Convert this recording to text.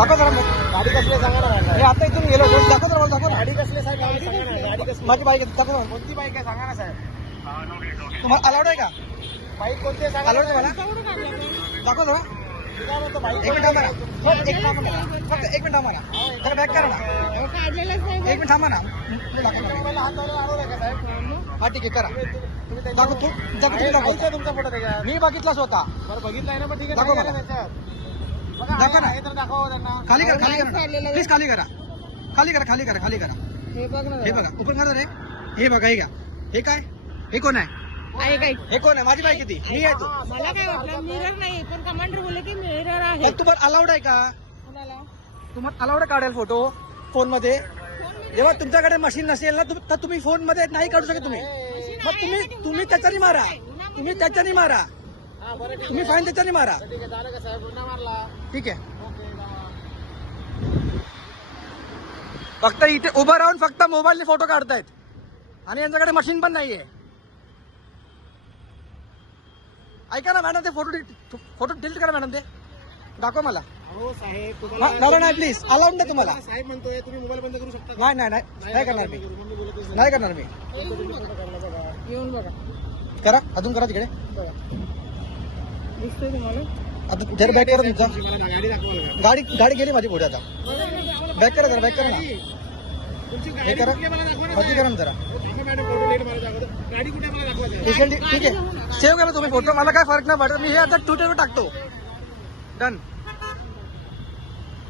दाखव जरा मग. गाडी कसली आहे सांगा ना मला. हे आता इथून गेलो दाखव जरा मला, दाखव ना. गाडी कसली आहे साहेब, गाडी सांगा ना. गाडी कसली, माझी बाईक आहे, दाखव ना. कोणती बाईक आहे सांगा ना साहेब. तुम्हाला अलाउड आहे का? बाईक कोणती आहे सांगा अलाउड ना. आहे मला? दाखव जरा. मी काय म्हणतो, बाईक एक मिनिट थांबा ना. फक्त एक थांबा ना. फक्त एक मिनिट थांबा ना. जरा बॅक करा ना. एक मिनिट थांबा ना. पुढे दाखवा ना. मला हात लावला अडवलं का साहेब? हा ठीक आहे करा. तुम्ही त्याच्यावर- दाखव तू आहे दाखव. का तुमचा फोटो त्याच्यात? मी बघितला स्वतः. बरं बघितलं आहे ना, पण ठीक आहे दाखव नाही मला. आहे त्याच्यात. बघा दाखव ना. आहे तर दाखवा त्यांना. खाली करा, खाली करा. प्लीज खाली करा. खाली करा, खाली करा, खाली करा. हे बघ ना हे बघा उपर करा रे. हे बघा हे घ्या. हे काय? हे कोण आहे? हे कोण आहे? माझी बाईक किती? मी आहे तू. मला काय वाटलं मिरर नाही, पण कमांडर बोलले की मिरर आहे. तर तुम्हाला अलाउड आहे का? कोणाला? तुम्हाला अलाउड काढेल फोटो फोन मध्ये? जेव्हा तुमच्याकडे मशीन नसेल ना तर तुम्ही फोन मध्ये नाही काढू शकत तुम्ही. मग तुम्ही त्याच्याने मारा. तुम्ही त्याच्याने मारा. हा बरं ठीक तुम्ही फाईन त्याच्याने मारा. आहे, ठीक आहे झालं का साहेब, गुन्हा मारला. ठीक आहे. ओके जावा. फक्त इथे उभं राहून फक्त मोबाईलने फोटो काढतायत आणि यांच्याकडे मशीन पण नाहीये. ऐका ना मॅडम, ते फोटो डिलीट करा मॅडम. ते दाखव मला. अहो साहेब नाही प्लीज अलाउड नाही तुम्हाला. साहेब म्हणतोय तुम्ही मोबाईल बंद करू शकता का? नाही नाही नाही नाही करणार मी. मम्मी बोलतच नाही. नाही करणार मी. येऊन बघा. करा अजून करा तिकडे. दिसतोय तुम्हाला? आता जरा बॅक करा तुमचा. मला ना गाडी दाखवा ना. गाडी गेली माझी पुढे आता. बॅक करा जरा, बॅक करा ना. तुमची हे गाडी करा कुठे आहे मला दाखवा ना वरती करा ना जरा. थांबा मॅडम, फोटो लेट मला दाखवा. गाडी कुठे आहे मला दाखवा जरा. ठीक आहे सेव्ह करा तुम्ही फोटो. मला काय फरक नाही पडत. मी हे आता ट्विटरवर टाकतो. डन.